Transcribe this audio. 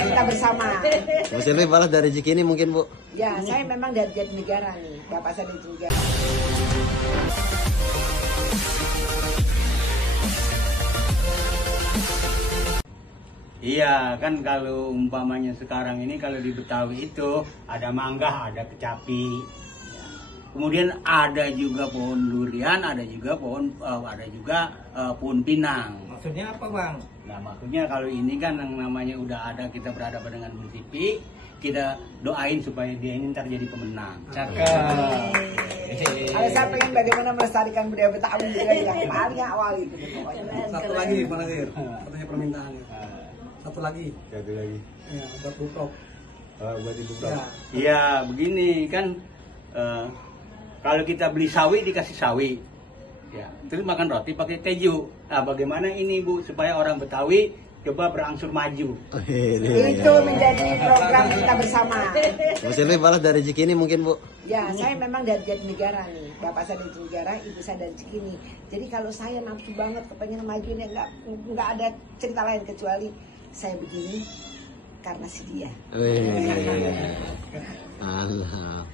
kita bersama. Bu Silvi balas dari rezeki ini mungkin, Bu? Ya, saya memang dari Jatinegara nih. Bapak saya dari Jatinegara. Iya, kan kalau umpamanya sekarang ini kalau di Betawi itu ada mangga, ada kecapi. Ya. Kemudian ada juga pohon durian, ada juga pohon pinang. Maksudnya apa, Bang? Nah, maksudnya kalau ini kan yang namanya udah ada, kita berhadapan dengan Musipi, kita doain supaya dia ini ntar jadi pemenang. Cakep. Kalau saya pengen bagaimana melestarikan budaya Betawi juga yang paling awal itu pokoknya. Satu lagi, Pak Nasir. Katanya permintaannya. Satu lagi. Ya, buat buprok. Buat Ibu Pro. Ya. Iya, begini kan, kalau kita beli sawi dikasih sawi, ya, terus makan roti pakai keju. Nah, bagaimana ini Bu supaya orang Betawi coba berangsur maju? Itu menjadi program kita bersama. Bu Silvi balas dari rezeki ini mungkin, Bu? Ya, saya memang dari Jatinegara nih. Bapak saya dari Jatinegara, ibu saya dari Cikini. Jadi kalau saya nafsu banget kepengen maju ini nggak ada cerita lain kecuali saya begini karena si dia. Allah.